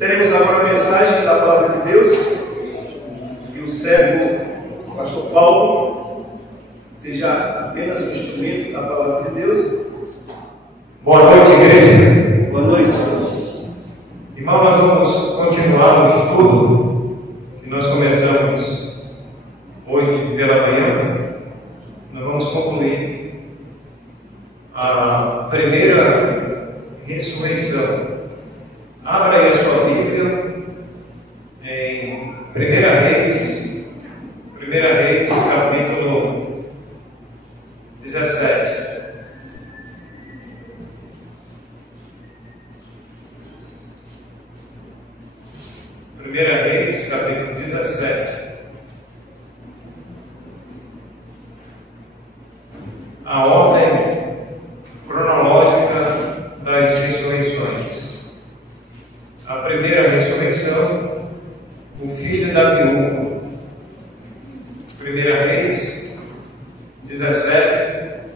Teremos agora a mensagem da Palavra de Deus e o servo pastor Paulo seja apenas um instrumento da Palavra de Deus. Boa noite, igreja. Boa noite. Irmão, nós vamos continuar o estudo que nós começamos hoje pela manhã. Nós vamos concluir a primeira ressurreição. Abra aí a sua Bíblia em 1 Reis, capítulo 17. 1 Reis, capítulo 17. A ordem cronológica das ressurreições. A primeira ressurreição, o filho da viúva. 1 Reis 17,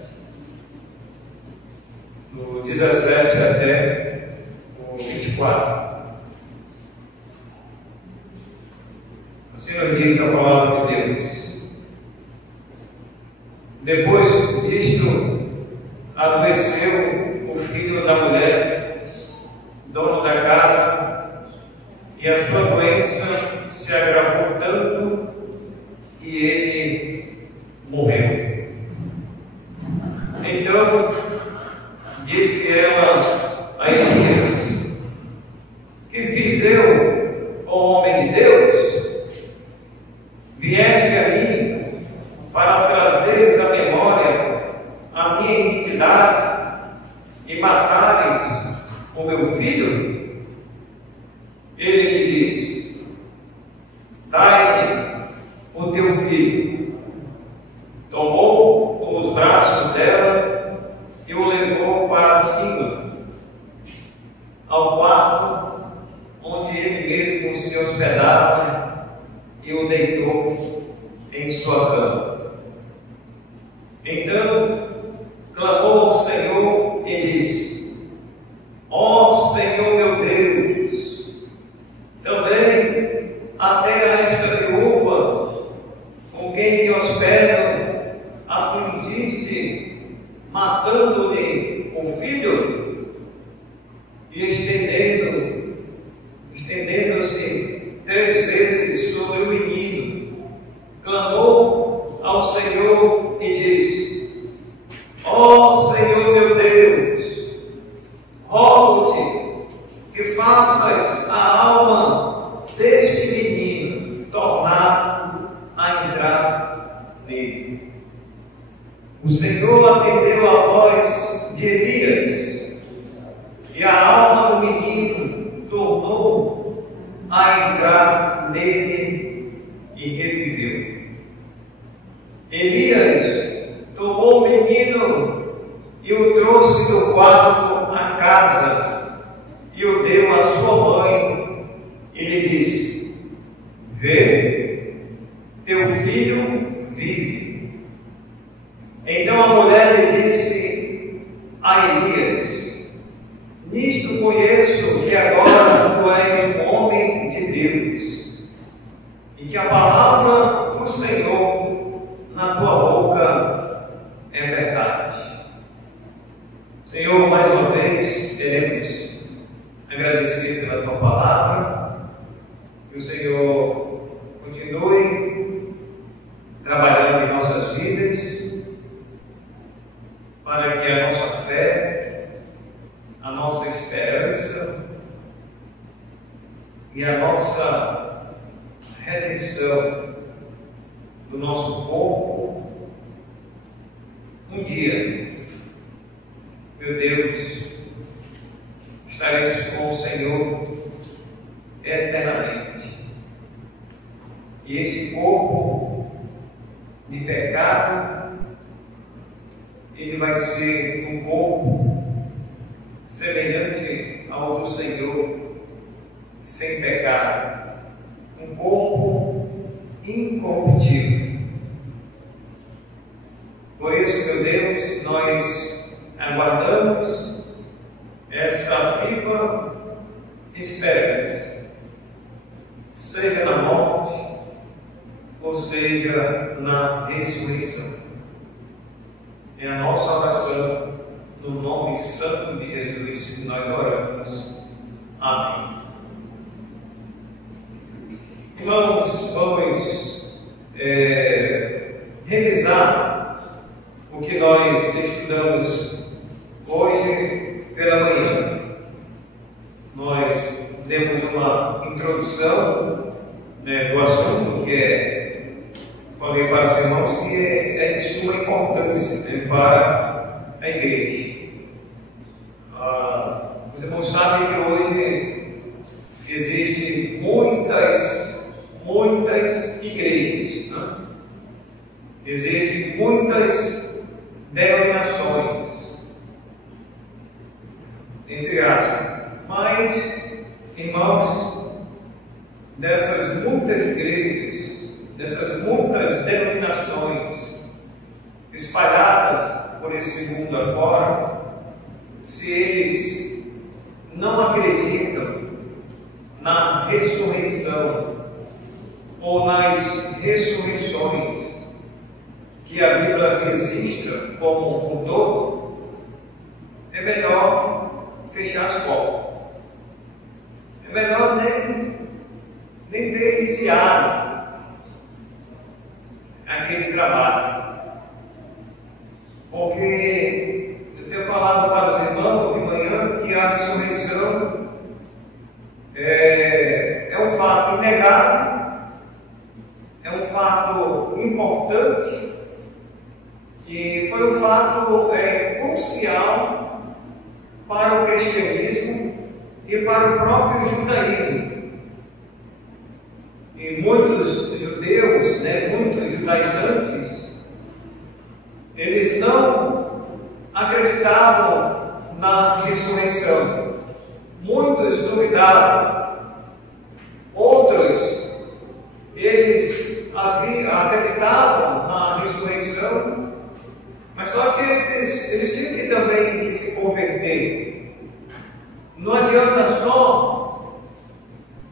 do 17 até o 24. Assim nos diz a palavra de Deus. Depois disto, adoeceu o filho da mulher, dono da casa, e a sua doença se agravou tanto que ele morreu. Então disse ela a Elias: que fiz eu, ó homem de Deus? Vieste a mim para trazeres à memória a minha iniquidade e matares o meu filho? Ele me disse: dai-me o teu filho. Tomou com os braços dela e o levou para cima, ao quarto onde ele mesmo se hospedava, e o deitou em sua cama. Então clamou ao Senhor e disse: ó Senhor meu Deus, também até a esta viúva com quem me hospedam afligiste, matando-lhe o filho? E estendendo-se 3 vezes sobre o menino, clamou ao Senhor e disse: ó Senhor meu Deus, rogo-te que faças a alma deste menino tornar a entrar nele. O Senhor atendeu a voz de Elias, e a alma do menino tornou a entrar nele e reviveu. Elias tomou o menino e o trouxe do quarto à casa e o deu à sua mãe e lhe disse: vê, teu filho vive. Então a mulher lhe disse a Elias: nisto conheço que agora tu és um homem de Deus, e que a palavra do Senhor na tua boca é verdade. Senhor, mais uma vez queremos agradecer pela tua palavra, que o Senhor continue trabalhando em nossas vidas, para que a nossa fé, a nossa esperança e a nossa redenção do nosso corpo, um dia, meu Deus, estaremos com o Senhor eternamente. E este corpo de pecado, ele vai ser um corpo semelhante ao do Senhor, sem pecado, um corpo incorruptível. Por isso, meu Deus, nós aguardamos essa viva esperança seja na morte, ou seja na ressurreição. É a nossa oração, no nome santo de Jesus, que nós oramos. Amém. Irmãos, vamos revisar o que nós estudamos hoje pela manhã. Nós demos uma introdução do assunto falei para os irmãos que é de suma importância para a igreja. Os irmãos sabem que hoje existem muitas igrejas, né? Existem muitas denominações, entre aspas, mas, irmãos, dessas muitas igrejas, dessas muitas denominações espalhadas por esse mundo afora, se eles não acreditam na ressurreição ou nas ressurreições que a Bíblia registra como um todo, é melhor fechar as portas. É melhor nem ter iniciado aquele trabalho. Porque eu tenho falado para os irmãos de manhã que a ressurreição é um fato inegável, é um fato importante e foi um fato crucial para o cristianismo e para o próprio judaísmo. E muitos judeus, muitos judaizantes, eles não acreditavam na ressurreição. Muitos duvidavam. Outros, eles acreditavam na ressurreição, mas só que eles tinham que também se converter. Não adianta só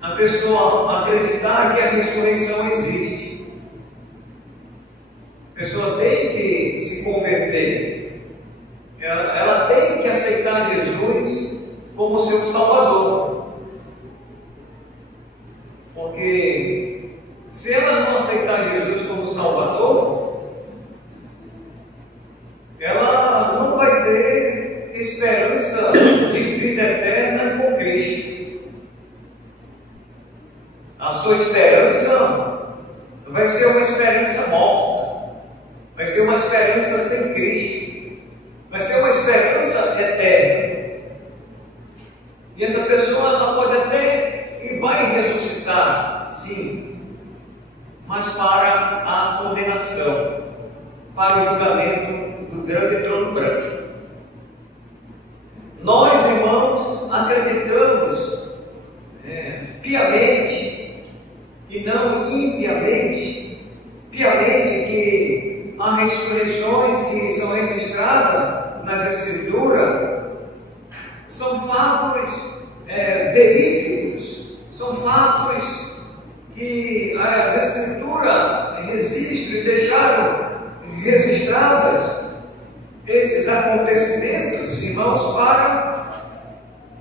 a pessoa acreditar que a ressurreição existe. A pessoa tem que se converter. Ela tem que aceitar Jesus como seu Salvador. Porque se ela não aceitar Jesus como Salvador, ela não vai ter esperança de vida eterna com Cristo. A sua esperança vai ser uma esperança morta, vai ser uma esperança sem Cristo, vai ser uma esperança eterna. E essa pessoa ela pode até e vai ressuscitar, sim, mas para a condenação, para o julgamento do grande trono branco. Nós, irmãos, acreditamos piamente e não impiamente, piamente, que há ressurreições que são registradas nas Escrituras, são fatos verídicos, são fatos que as Escrituras registram e deixaram registradas esses acontecimentos, irmãos, para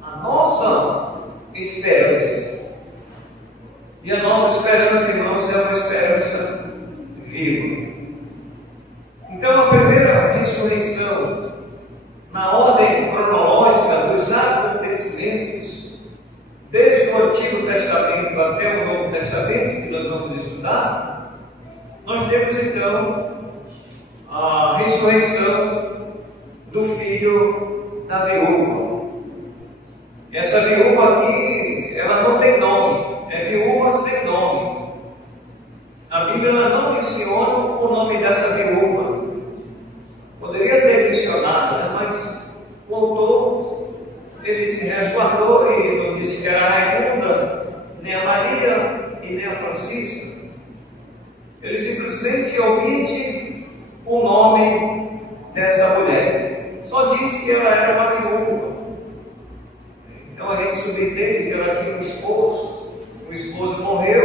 a nossa esperança. E a nossa esperança, irmãos, é uma esperança viva. Então, a primeira ressurreição, na ordem cronológica dos acontecimentos, desde o Antigo Testamento até o Novo Testamento, que nós vamos estudar, nós temos então a ressurreição do filho da viúva. Essa viúva aqui, ela não tem nome, é viúva sem nome. A Bíblia não menciona o nome dessa viúva. Poderia ter mencionado, mas o autor, ele se resguardou e não disse que era a Raimunda, nem a Maria e nem a Francisca. Ele simplesmente omite o nome dessa mulher. Só diz que ela era uma viúva. Então a gente subentende que ela tinha um esposo. O esposo morreu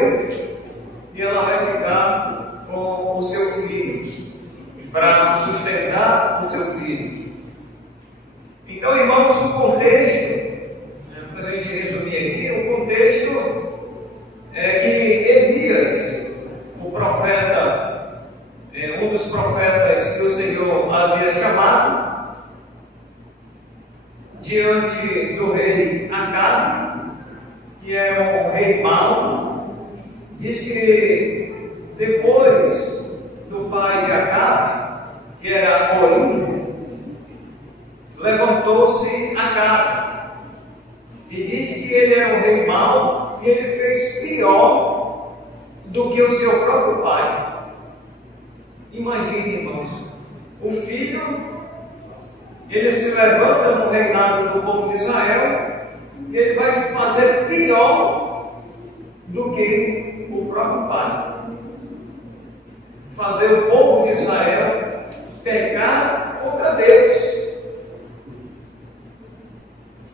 que era um rei mau, diz que depois do pai de Acabe, que era Orim, levantou-se Acabe e diz que ele era um rei mau e ele fez pior do que o seu próprio pai. Imagine, irmãos, o filho, ele se levanta no reinado do povo de Israel e ele vai fazer pior do que o próprio pai. Fazer o povo de Israel pecar contra Deus.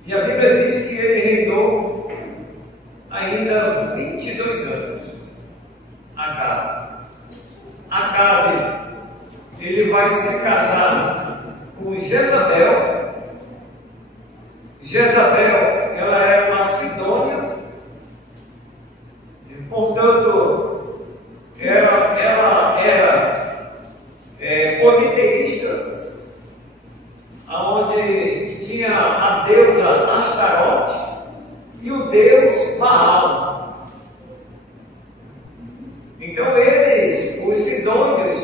E a Bíblia diz que ele reinou ainda 22 anos. Acabe, ele vai se casar com Jezabel. Jezabel, ela era uma sidônia, portanto, ela era politeísta, onde tinha a deusa Astarote e o deus Baal. Então eles, os sidônios,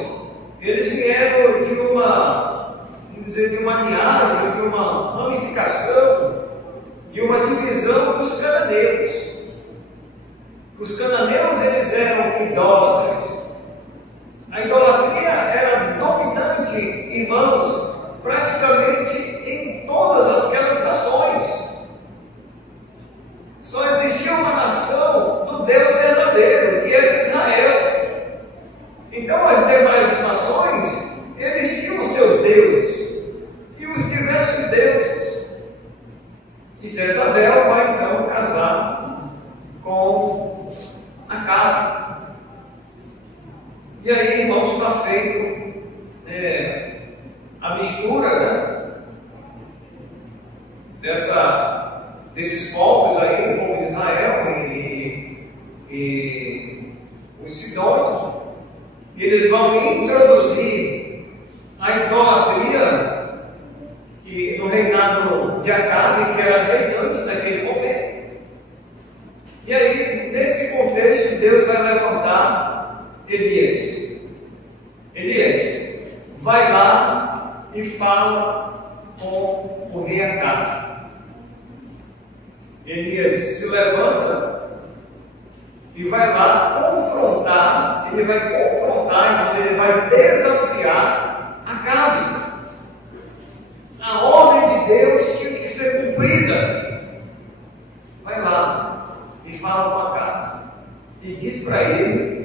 eles vieram de uma linhagem, de uma ramificação, de uma divisão dos cananeus. Os cananeus, eles eram idólatras. A idolatria era dominante, irmãos, praticamente em todas aquelas nações. Só existia uma nação do Deus verdadeiro, que era Israel. Então as demais nações, eles tinham os seus deuses e os diversos deuses. E Jezabel vai então casar com Acabe. E aí, irmãos, está feito a mistura, né, desses povos aí, o povo de Israel e os sidônios. E eles vão introduzir a idolatria que no reinado de Acabe, que era reinante naquele momento. E aí, nesse contexto, Deus vai levantar Elias. Elias vai lá e fala com o rei Acabe. Elias se levanta e vai lá confrontar, ele vai desafiar Acabe. A ordem de Deus tinha que ser cumprida. Vai lá e fala com Acabe e diz para ele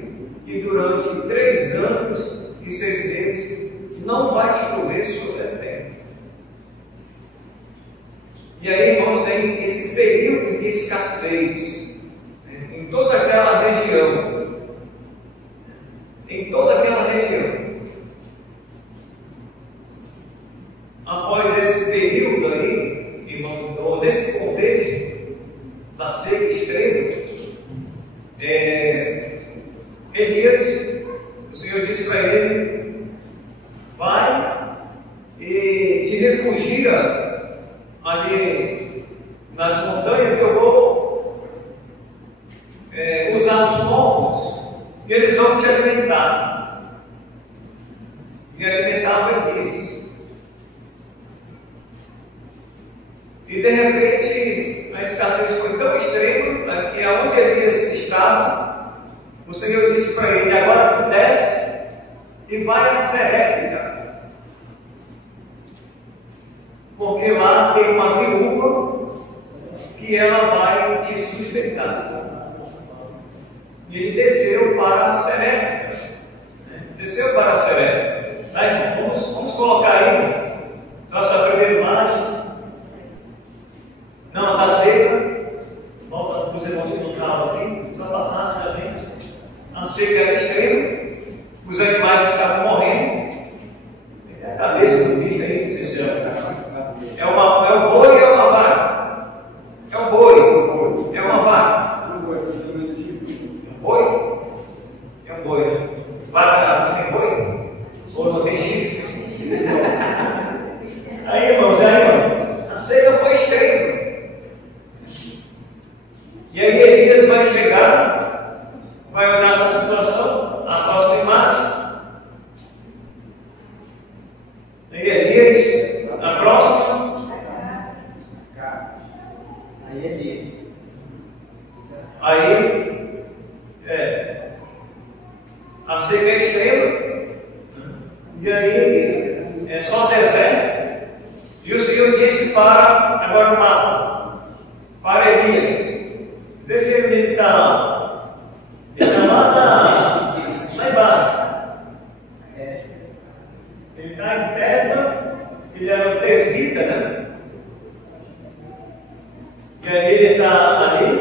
que durante 3 anos e 6 meses não vai chover sobre a terra. E aí, irmãos, tem esse período de escassez em toda aquela região. Em toda aquela região. Após esse período aí, irmãos, ou nesse contexto da seca extrema, Elias, o Senhor disse para ele: vai e te refugia ali nas montanhas, que eu vou usar os povos e eles vão te alimentar. E alimentavam Elias. E de repente a escassez foi tão extrema que aonde Elias estava, o Senhor disse para ele: agora tu desce e vai a Serepta, porque lá tem uma viúva que ela vai te sustentar. E ele desceu para Serepta. Desceu para Serepta. Aí, vamos colocar aí nossa primeira imagem. Não, está seca. Volta para os irmãos que não estavam aqui. Só passar também. A seca era extrema. Os animais estavam morrendo. É a cabeça do bicho aí, não sei se é um boi ou é uma vaca? É um boi. É uma vaca. É um boi? É um boi. Vaca não tem boi? Ou não tem chifre? Aí, irmãos, a seca foi extrema. E aí Elias vai chegar, vai olhar essa situação, a próxima imagem. E Elias, a próxima. Aí Elias. Aí, a seca é extrema, e aí é só deserto. E o Senhor disse agora o mapa, para Elias, veja ele onde ele está lá. Ele está lá embaixo. Ele está em Tesla, ele era um tesbita, né? E aí ele está ali.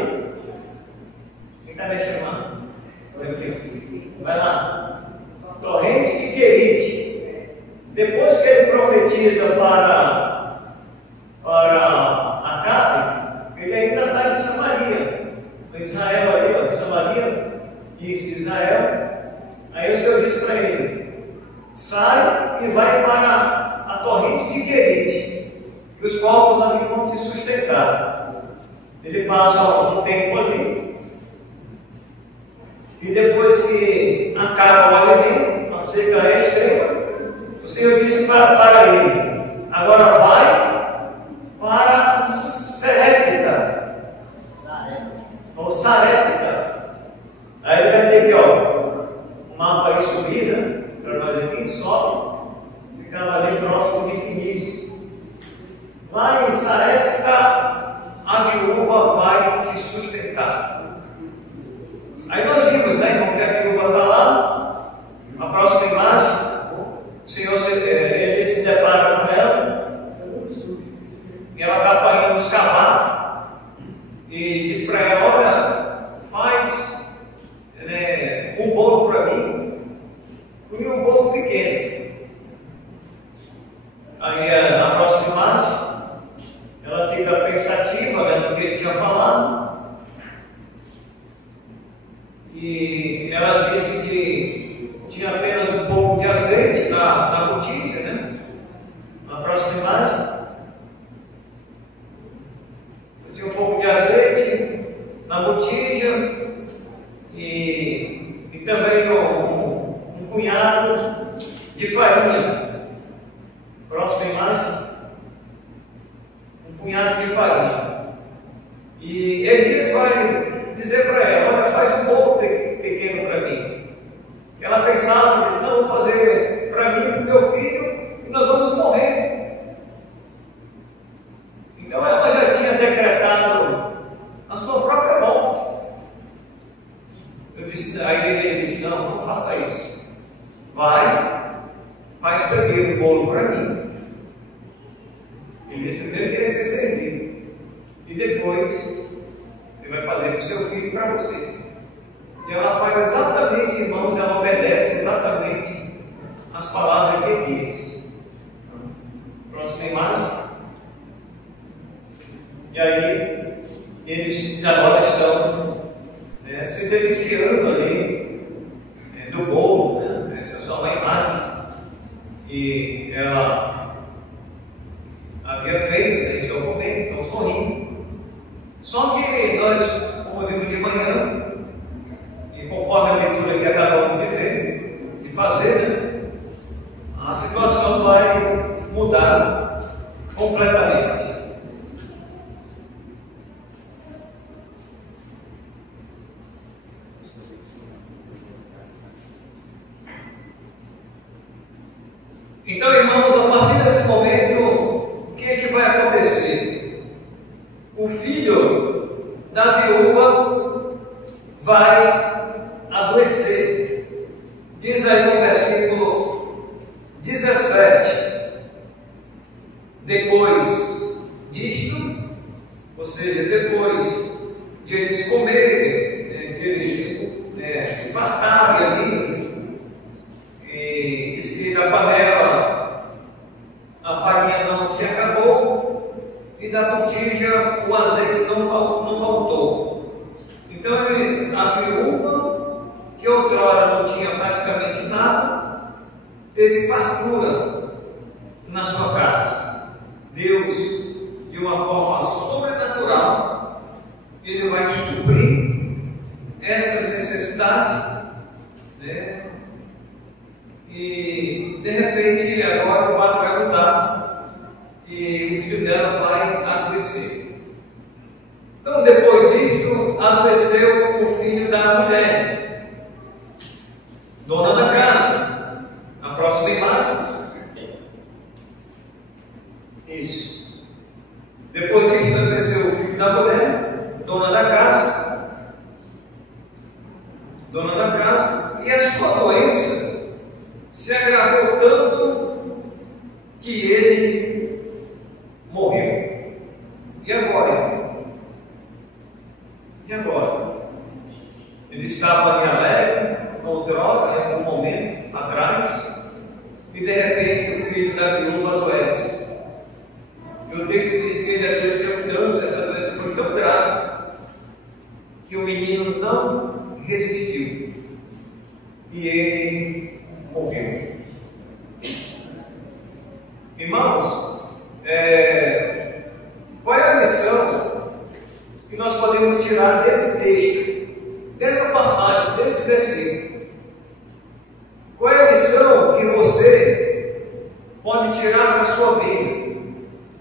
Quem está me chamando? Vai lá. Torrente de Querite. Depois que ele profetiza para Acabe, ele ainda está em Samaria. Israel ali, ó, Samaria, Israel. Aí o Senhor disse para ele: sai e vai para a torrente de Querite, e os povos ali vão te sustentar. Ele passa um tempo ali, e depois que acaba o alimento, a seca é extrema, o Senhor disse para ele: agora vai para Sarepta, ou Sarepta. Aí ele vai ter que, o mapa aí subir, né? Para nós aqui, sobe, ficava ali próximo de Finício. Lá em Sarepta, a viúva vai te sustentar. Aí nós vimos, né, como que a viúva está lá. A próxima imagem, o Senhor ele se depara com ela, e ela está apanhando os cavalos, e diz para ela: olha, faz um bolo para mim, e um bolo pequeno. Aí a próxima imagem, ela fica pensativa, né, no que ele tinha falado, e ela disse que tinha apenas um pouco de azeite na botija, né? Na próxima imagem, tinha um pouco de azeite na botija e também um punhado de farinha. Próxima imagem, um punhado de farinha. E Elias vai dizer para ela: olha, faz um bolo pequeno para mim. Ela pensava, disse: não, vou fazer para mim e para o meu filho, e nós vamos morrer. Então ela já tinha decretado a sua própria morte. Aí ele disse: não faça isso. Vai, faz primeiro o bolo para mim. Ele disse: primeiro queria ser servido, e depois você vai fazer para o seu filho e para você. E ela faz exatamente, irmãos, ela obedece exatamente as palavras de Elias. Próxima imagem. E aí, eles agora estão se deliciando ali do bolo, né? Essa é só uma imagem. E ela havia feito, né? Estão comendo, estão sorrindo. Só que nós, como vimos de manhã, e conforme a leitura que acabamos de ver, de fazer, né, a situação vai mudar completamente. Então, irmãos, a partir desse momento, o que é que vai acontecer? O filho da viúva vai adoecer. Diz aí no versículo 17: depois disto, ou seja, depois de eles comerem, de eles se fartarem ali, e diz que da panela a farinha não se acabou e da botija o azeite não faltou. Então a viúva, que outrora não tinha praticamente nada, teve fartura na sua casa. Deus, de uma forma sobrenatural, Ele vai suprir suprir essas necessidades, né? E de repente agora o quadro vai mudar e o filho dela vai adoecer. Então depois disso adoeceu o filho da mulher, dona da casa. A próxima imagem. Isso. Depois disso adoeceu o filho da mulher, dona da casa. Dona da casa. E a sua doença se agravou tanto que ele morreu. E agora? E agora? Ele estava ali alegre, com droga, em algum momento atrás, e de repente o filho da viúva adoece. E o texto diz que ele adoeceu tanto, essa doença foi tão grave, que o menino não resistiu. E ele morreu. Irmãos, qual é a lição que nós podemos tirar desse texto, dessa passagem, desse versículo? Qual é a lição que você pode tirar para a sua vida?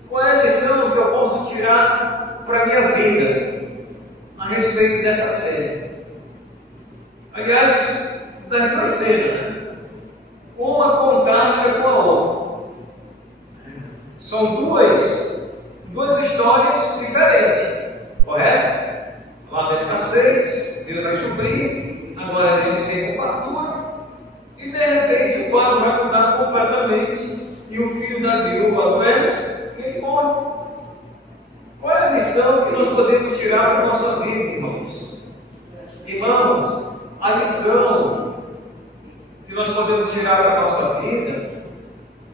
Qual é a lição que eu posso tirar para a minha vida a respeito dessa cena? Aliás, das duas cenas, né? Uma contrasta com a outra. São duas histórias diferentes, correto? Lá da escassez, Deus vai suprir, agora eles têm com fartura, e de repente o quadro vai mudar completamente, e o filho da viúva adoece e ele morre. Qual é a lição que nós podemos tirar para a nossa vida, irmãos? Irmãos, a lição que nós podemos tirar para a nossa vida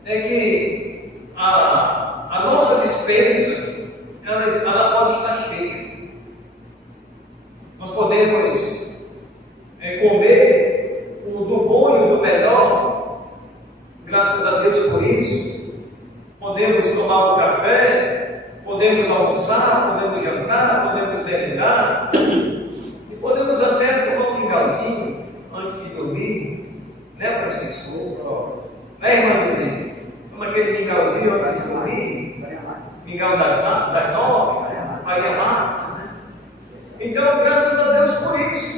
é que a nossa despensa ela pode estar cheia. Nós podemos comer do bom e do melhor, graças a Deus por isso. Podemos tomar um café, podemos almoçar, podemos jantar, podemos merendar, e podemos até tomar um mingauzinho antes de dormir, né, Francisco? Né, irmã Zizinha? Toma aquele mingauzinho antes de dormir, mingau das 9, Faria Marta, né? Então, graças a Deus por isso.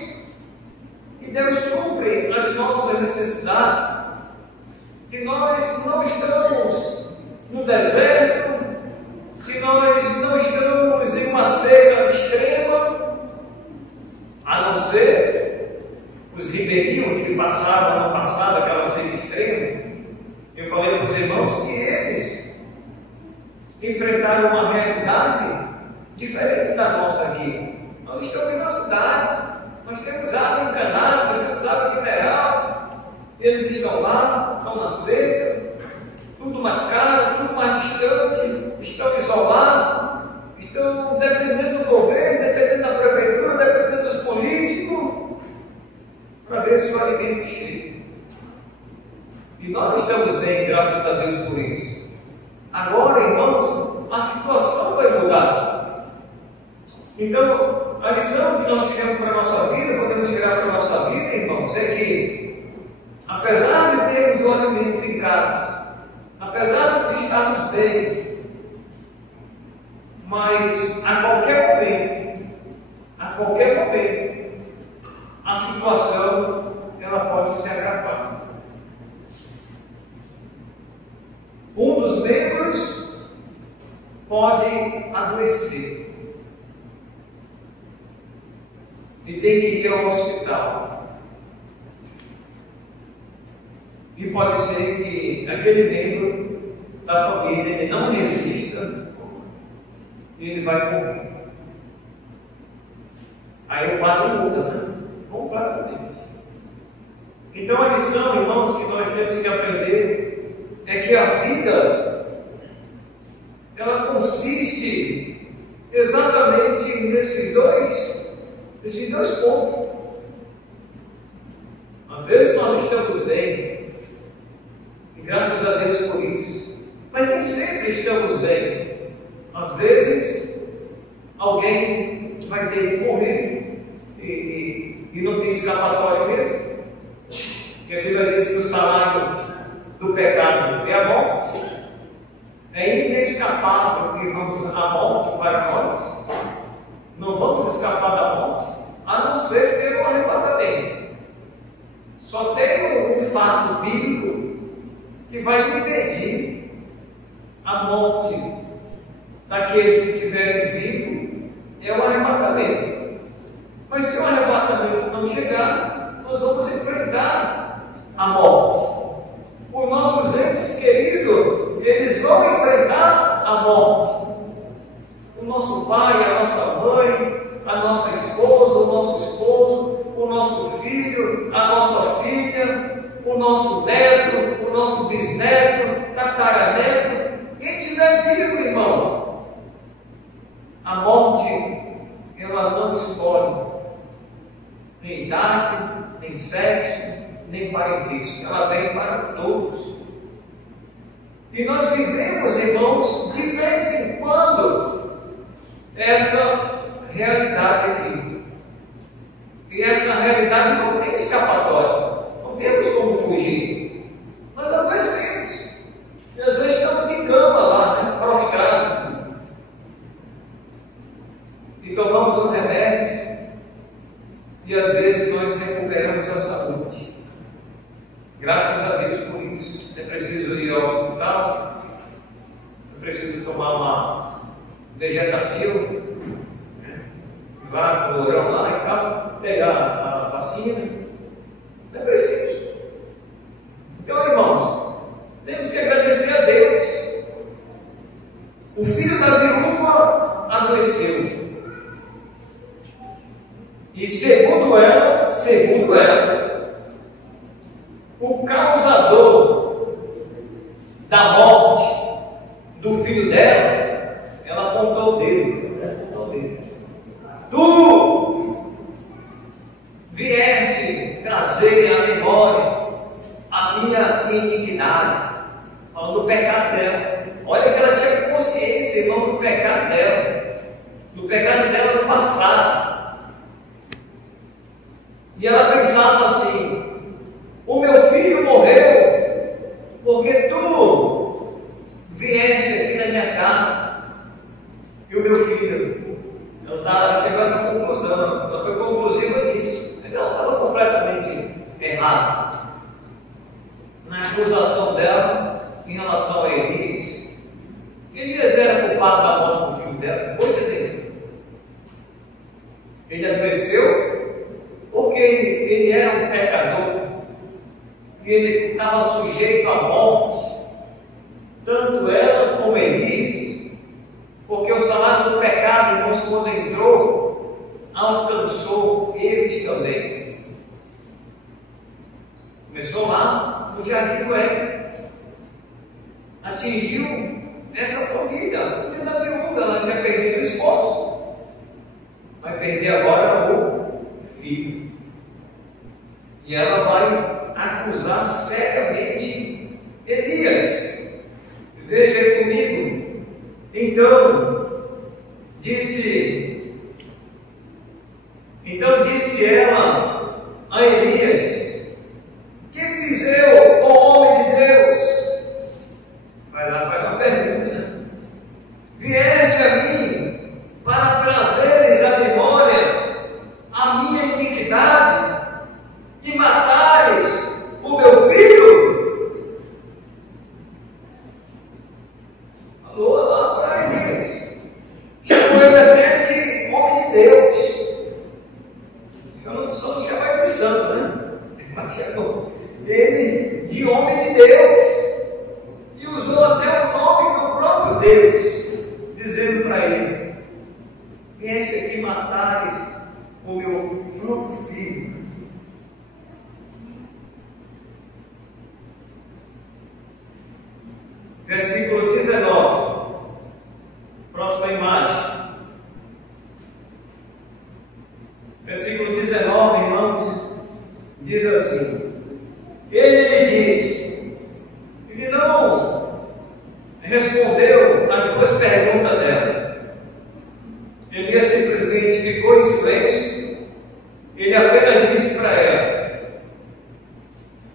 E Deus supre as nossas necessidades, que nós não estamos no deserto, que nós não estamos em uma seca extrema, a não ser os ribeirinhos que passaram ano passado, aquela seca extrema. Eu falei para os irmãos que eles enfrentaram uma realidade diferente da nossa aqui. Nós estamos em uma cidade, nós temos água encanada, nós temos água mineral, eles estão lá, estão na seca, tudo mais caro, tudo mais distante, estão isolados, estão dependendo do governo, dependendo da prefeitura, dependendo dos políticos, para ver se o alimento chega. E nós estamos bem, graças a Deus por isso. Agora, irmãos, a situação vai mudar. Então, a lição que nós tiramos para a nossa vida, podemos tirar para a nossa vida, irmãos, é que, apesar de termos o alimento em casa, apesar de estarmos bem, mas a qualquer momento, a situação ela pode se agravar. Um dos membros pode adoecer e tem que ir ao hospital. E pode ser que aquele membro da família ele não resista e ele vai morrer. Aí o quadro muda, né? Completamente. Então a lição, irmãos, que nós temos que aprender é que a vida ela consiste exatamente nesses dois pontos. Às vezes nós estamos bem, e graças a Deus por isso, mas nem sempre estamos bem. Às vezes alguém vai ter que morrer, escapatória mesmo. E a Bíblia diz que o salário do pecado é a morte. É inescapável, irmãos, a morte para nós. Não vamos escapar da morte, a não ser pelo arrebatamento. Só tem um fato bíblico que vai impedir a morte daqueles que estiverem vivos, é o arrebatamento. Mas se o arrebatamento não chegar, nós vamos enfrentar a morte. Os nossos entes queridos, eles vão enfrentar a morte. O nosso pai, a nossa mãe, a nossa esposa, o nosso esposo, o nosso filho, a nossa filha, o nosso neto, o nosso bisneto, tataraneto, quem estiver vivo, irmão. A morte, ela não escolhe nem idade, nem sexo, nem parentesco. Ela vem para todos. E nós vivemos, irmãos, de vez em quando, essa realidade aqui. E essa realidade não tem escapatória. Não temos como fugir. Nós adoecemos. E às vezes estamos de cama lá, né, prostrado. E tomamos um remédio. E às vezes nós recuperamos a saúde. Graças a Deus por isso. É preciso ir ao hospital. É preciso tomar uma Degetacil, né? Lá no orão lá e tal, pegar a vacina. Não é preciso. Então, irmãos, temos que agradecer a Deus. O filho da viúva adoeceu. E segundo ela, o causador da morte do filho dela, ela apontou o dedo. Tu vieste trazer à memória a minha iniquidade, falando do pecado dela. Olha que ela tinha consciência, irmão, do pecado dela no passado. E ela pensava assim: o meu filho morreu porque tu vieste aqui na minha casa. E o meu filho, ela chegou a essa conclusão, ela foi conclusiva nisso. Mas ela estava completamente errada na acusação dela em relação a Elias. Elias era culpado da morte do filho dela, coisa dele. Ele adoeceu porque ele era um pecador, e ele estava sujeito à morte, tanto ela como Elias. Porque o salário do pecado, irmãos, quando entrou, alcançou eles também. Começou lá no Jardim do Éden. Atingiu essa família, a família da viúva. Ela já perdeu o esposo. Vai perder agora o filho. E ela vai acusar seriamente Elias. Veja aí comigo. Então disse ela a Elias: que fiz eu, ó homem de Deus? Vai lá, faz uma pergunta, né? Vieste a mim para trazeres à memória a minha iniquidade e matares o meu filho? Alô, para Elias. Chamou ele até de homem de Deus. Eu não sou chamar de santo, né? Mas chamou ele de homem de Deus. E usou até o nome do próprio Deus, dizendo para ele: vieste aqui matares o meu próprio filho. Versículo 19, próxima imagem. Versículo 19, irmãos, diz assim: ele lhe disse, ele não respondeu as duas perguntas dela. Ele simplesmente ficou em silêncio. Ele apenas disse para ela.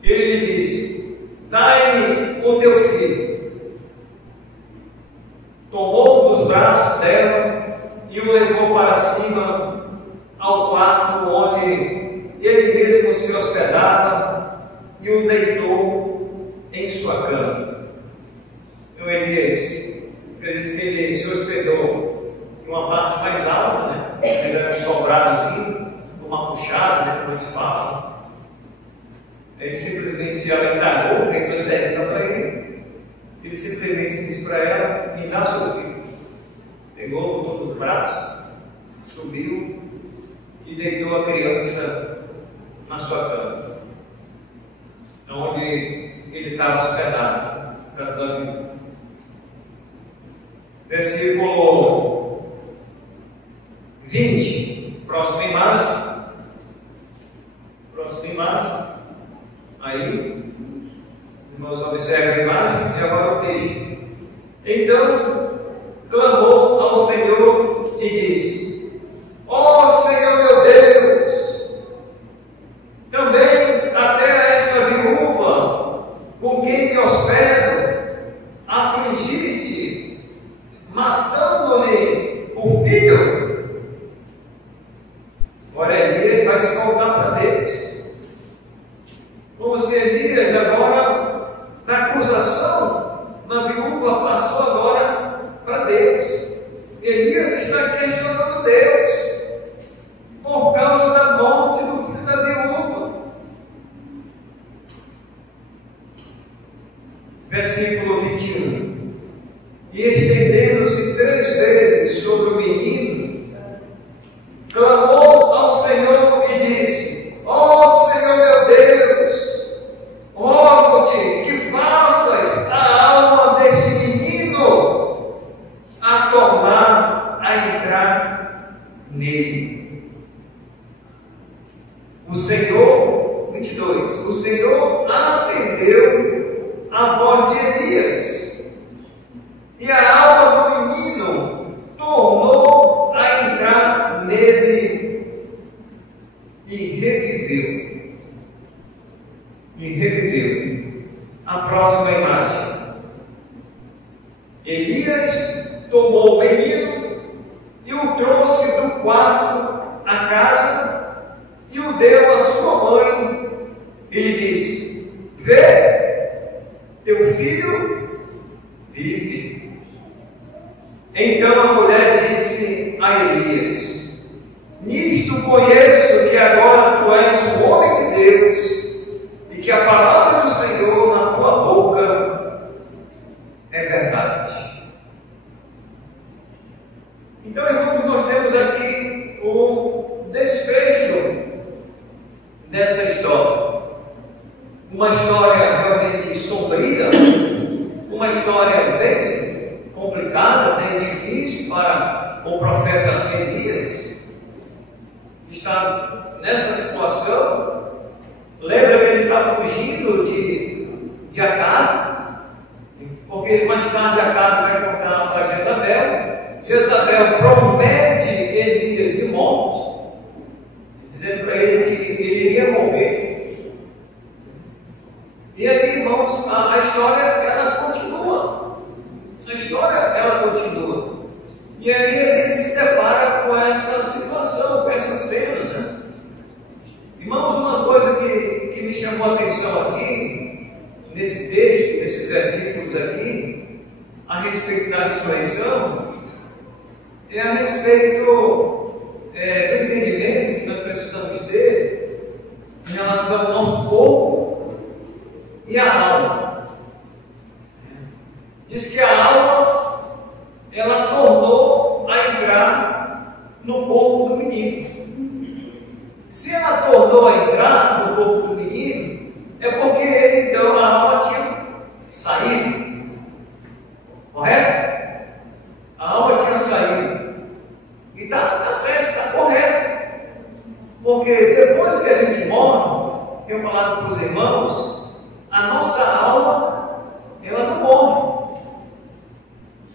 Ele lhe disse: dai-me o teu filho. Tomou dos braços dela e o levou para cima ao quarto onde ele mesmo se hospedava e o deitou em sua cama. Então Elias, acredito que ele se hospedou em uma parte mais alta, né? Ele era um sobradozinho, uma puxada, né? Como eles falam. Ele simplesmente alentarou, fez duas perguntas para ele. Ele simplesmente disse para ela: me dá seu filho. Pegou um dos braços, subiu e deitou a criança na sua cama, onde ele estava hospedado, na casa da viúva. Versículo 20, próxima imagem. Aí, os irmãos observam a imagem e agora o texto. Então, clamou ao Senhor e disse: ó Senhor meu Deus, também até a esta viúva com quem me hospedo afligiste, matando-lhe o filho. Agora Elias vai se voltar para Deus. Como se Elias agora, da acusação da viúva, passou agora para Deus. Elias está questionando Deus por causa da morte do filho da viúva. Versículo 21. E estendendo-se 3 vezes sobre o menino, clamou ao Senhor e disse: ó Senhor meu Deus, rogo-te que faças a alma deste menino a tornar a entrar nele. O Senhor, 22, o Senhor atendeu a voz de Elias, e a alma do menino tornou a entrar nele e reviveu. A próxima imagem. Elias tomou o menino e o trouxe do quarto à casa e o deu à sua mãe e lhe disse: vê, teu filho vive. Então a mulher disse a Elias: nisto conheço que agora tu és o homem de Deus, e que a palavra do Senhor na tua boca é verdade. Então, irmãos, nós temos aqui o desfecho dessa história. Uma história realmente sombria, uma história bem complicada, bem difícil para o profeta Elias. Está nessa situação. Lembra que ele está fugindo de Acabe, porque mais tarde Acabe vai contar para Jezabel. Jezabel promete Elias de morte, dizendo para ele que ele iria morrer. E aí, irmãos, a história ela continua. E aí ele se depara com essa situação, com essa cena, né? Irmãos, uma coisa que me chamou a atenção aqui, nesse texto, nesses versículos aqui, a respeito da ressurreição, é a respeito do entendimento que nós precisamos ter em relação ao nosso corpo e à alma. Diz que a alma, ela tornou a entrar no corpo do menino. Se ela tornou a entrar no corpo do menino, é porque ele, então, a alma tinha saído. Correto? A alma tinha saído. E está certo, está correto. Porque depois que a gente morre, tenho falado para os irmãos, a nossa alma, ela não morre.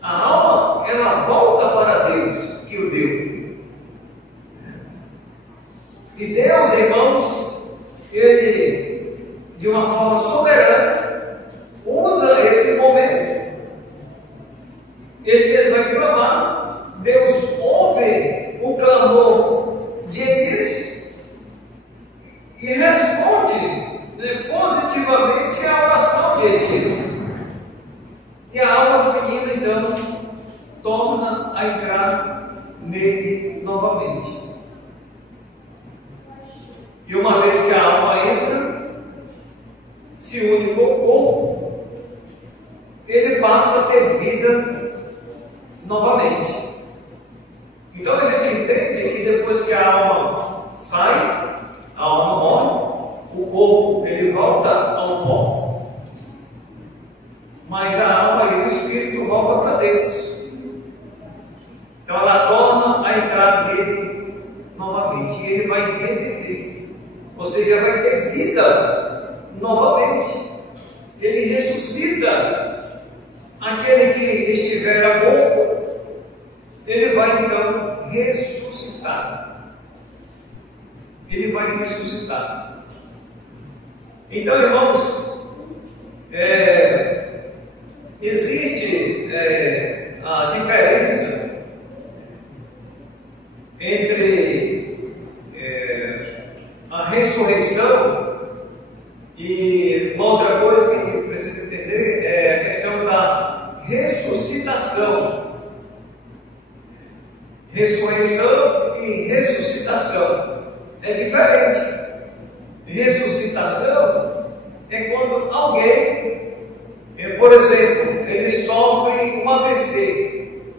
A alma, ela volta para Deus, que o deu. E Deus, irmãos, Ele, de uma forma soberana, usa esse momento. Elias vai clamar, Deus ouve o clamor de Elias e responde, né, positivamente à oração de Elias. E a alma do menino, então, torna a entrar nele novamente. E uma vez que a alma entra, se une com o corpo, ele passa a ter vida novamente. Então a gente entende que depois que a alma sai, a alma morre, o corpo ele volta ao pó. Mas a alma e o espírito voltam para Deus. Então ela torna a entrar nele novamente. E ele vai reviver. Ou seja, vai ter vida novamente. Ele ressuscita aquele que estiver morto. Ele vai então ressuscitar. Ele vai ressuscitar. Então, irmãos, existe a diferença entre a ressurreição e uma outra coisa que a gente precisa entender é a questão da ressuscitação. Ressurreição e ressuscitação é diferente. Ressuscitação é quando alguém, por exemplo, ele sofre um AVC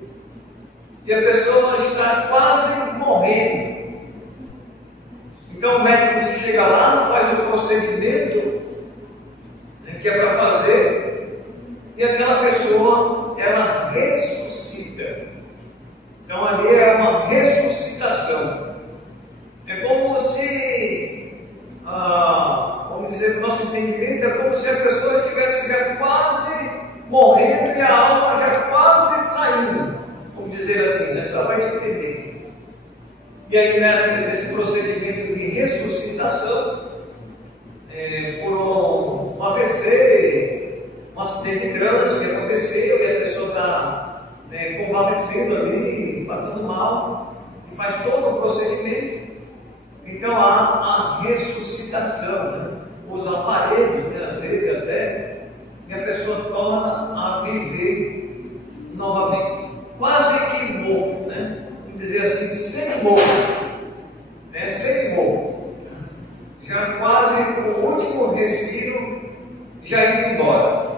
e a pessoa está quase morrendo. Então o médico chega lá, faz o procedimento que é para fazer e aquela pessoa ela ressuscita. Então ali é uma ressuscitação. É como se, vamos dizer, o nosso entendimento é como se a pessoa estivesse já quase morrendo e a alma já quase saindo. Vamos dizer assim, né? Só para entender. E aí nesse procedimento de ressuscitação, por um AVC, um acidente de trânsito que aconteceu e a pessoa está convalescendo ali, passando mal, e faz todo o procedimento. Então há a ressuscitação, né? Os aparelhos, né, às vezes até, e a pessoa torna a viver novamente, quase que morto, né? Vamos dizer assim, sem morto, né? Sem morto, já quase com o último respiro já indo embora,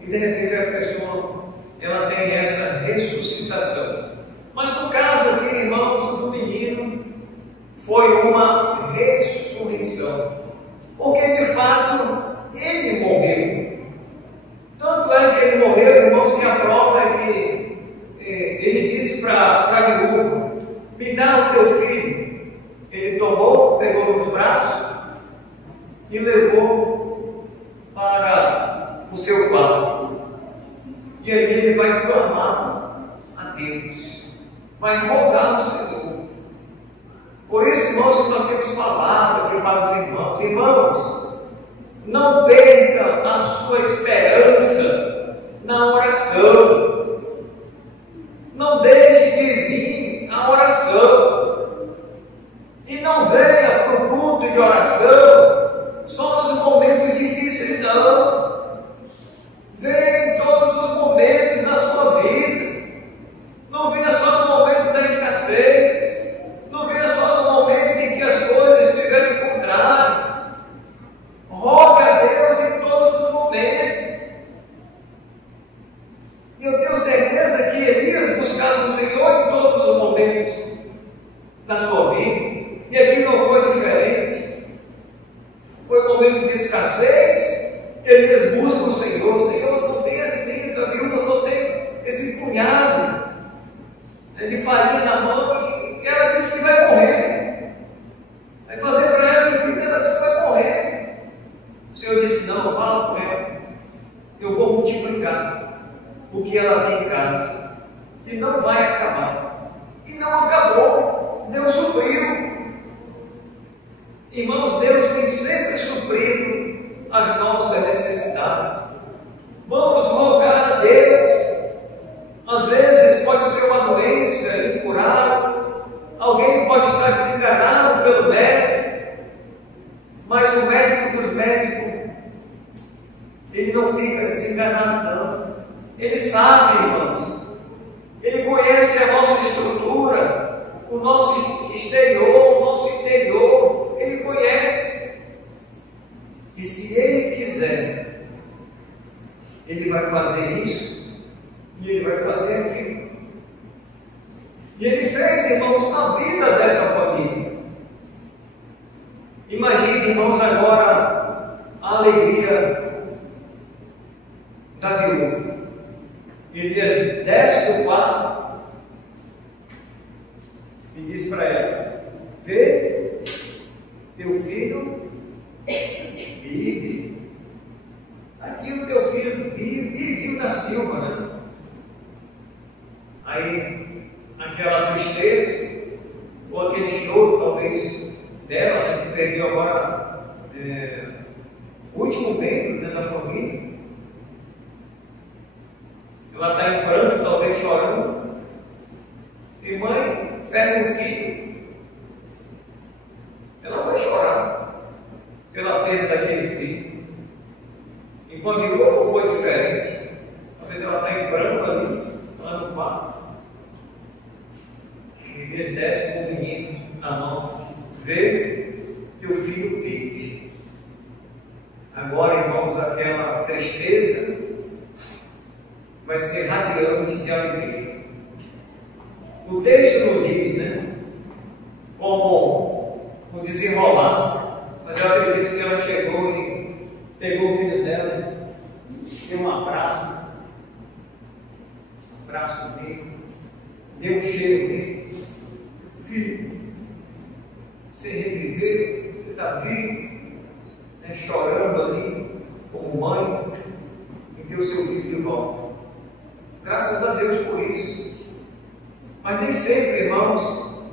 e de repente a pessoa ela tem essa ressuscitação. Mas no caso aqui, irmãos, do menino, foi uma ressurreição, porque de fato ele morreu. Tanto é que ele morreu, irmãos, que a prova é que ele disse para a viúva: me dá o teu filho. Ele tomou, pegou nos braços e levou para o seu quarto. E aí ele vai clamar a Deus, vai rogar ao Senhor. Por isso, irmãos, que nós temos falado aqui para os irmãos: irmãos, não perca a sua esperança na oração. Não deixe de vir à oração. E não venha para o culto de oração só nos momentos difíceis, não. Venha em todos os momentos da sua vida. Não venha só no momento da escassez. Não venha só no momento em que as coisas estiverem contrárias. Roga a Deus em todos os momentos. E eu tenho certeza que Elias buscava o Senhor em todos os momentos da sua vida. E aqui não foi diferente. Foi um momento de escassez. Elias busca o Senhor. Senhor, não tem alimento, a viúva só tem esse punhado de farinha na mão e ela disse que vai morrer. Vai fazer para ela de vida, ela disse que vai morrer. O Senhor disse: não, fala com ela, eu vou multiplicar o que ela tem em casa e não vai acabar. E não acabou. Deus supriu. Irmãos, Deus tem sempre suprindo as nossas necessidades. Vamos rogar a Deus. Às vezes pode ser uma doença incurável, alguém pode estar desenganado pelo médico, mas o médico dos médicos, ele não fica desenganado não. Ele sabe, irmãos, ele conhece a nossa estrutura, o nosso exterior, o nosso interior, ele conhece. E se ele quiser, ele vai fazer isso, e ele vai fazer aquilo. E ele fez, irmãos, na vida dessa família. Imagine, irmãos, agora a alegria da viúva. Elias desce do quarto e diz para ela: vê, teu filho vive. Aqui o teu filho vive na Silva, né? Aí, aquela tristeza, ou aquele choro, talvez, dela, que perdeu agora o último membro da família. Ela está em pranto, talvez chorando. E mãe perde um filho. Ela vai chorar pela perda daquele filho. Enquanto o outro foi diferente. Talvez ela está em pranto ali, lá no quarto. E Deus desce com o menino na mão. Vê, teu filho vive. Agora, irmãos, aquela tristeza vai ser radiante de alegria. O texto não diz, né, como o desenrolar, mas eu acredito que ela chegou e pegou o filho dela, deu um abraço dele, deu um cheiro dele. Filho, você reviveu, você está vivo, né, chorando ali, como mãe, e deu seu filho de volta. Graças a Deus por isso. Mas nem sempre, irmãos,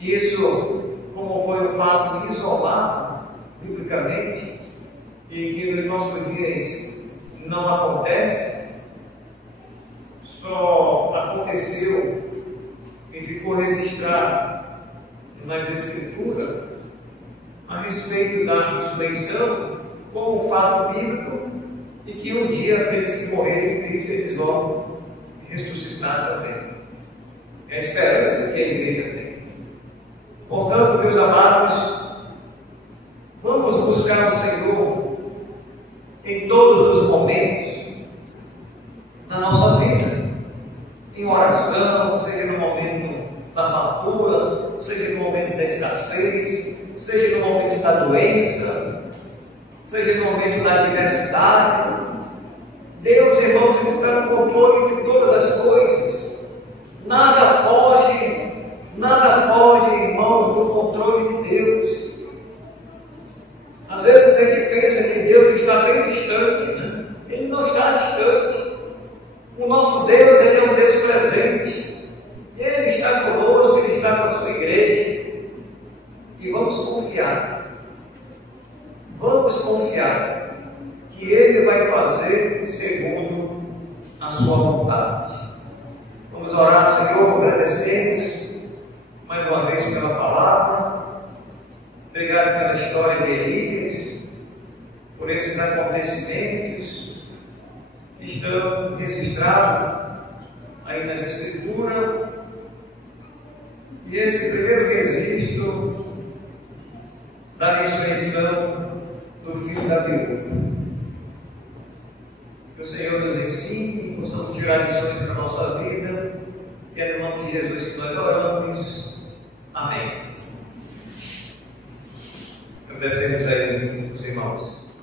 isso, como foi um fato isolado, biblicamente, e que nos nossos dias não acontece, só aconteceu e ficou registrado nas Escrituras a respeito da ressurreição como um fato bíblico, e que um dia aqueles que morrerem em Cristo, eles vão ressuscitar também. É a esperança que a igreja tem. Portanto, meus amados, vamos buscar o Senhor em todos os momentos da nossa vida, em oração, seja no momento da fartura, seja no momento da escassez, seja no momento da doença, seja no momento da adversidade. Deus, irmãos, está no controle de todas as coisas. Nada foge, irmãos, do controle de Deus. Às vezes a gente pensa que Deus está bem distante, né? Ele não está distante. O nosso Deus, Ele é um Deus presente. Ele está conosco, Ele está com a sua igreja. E vamos confiar que Ele vai fazer segundo a sua vontade. Vamos orar, Senhor, agradecemos mais uma vez pela palavra. Obrigado pela história de Elias, por esses acontecimentos que estão registrados aí nas Escrituras. E esse primeiro registro da ressurreição do filho da viúva. Que o Senhor nos ensine, possamos tirar lições para a nossa vida, e é no nome de Jesus que nós oramos. Amém. Agradecemos aí os irmãos.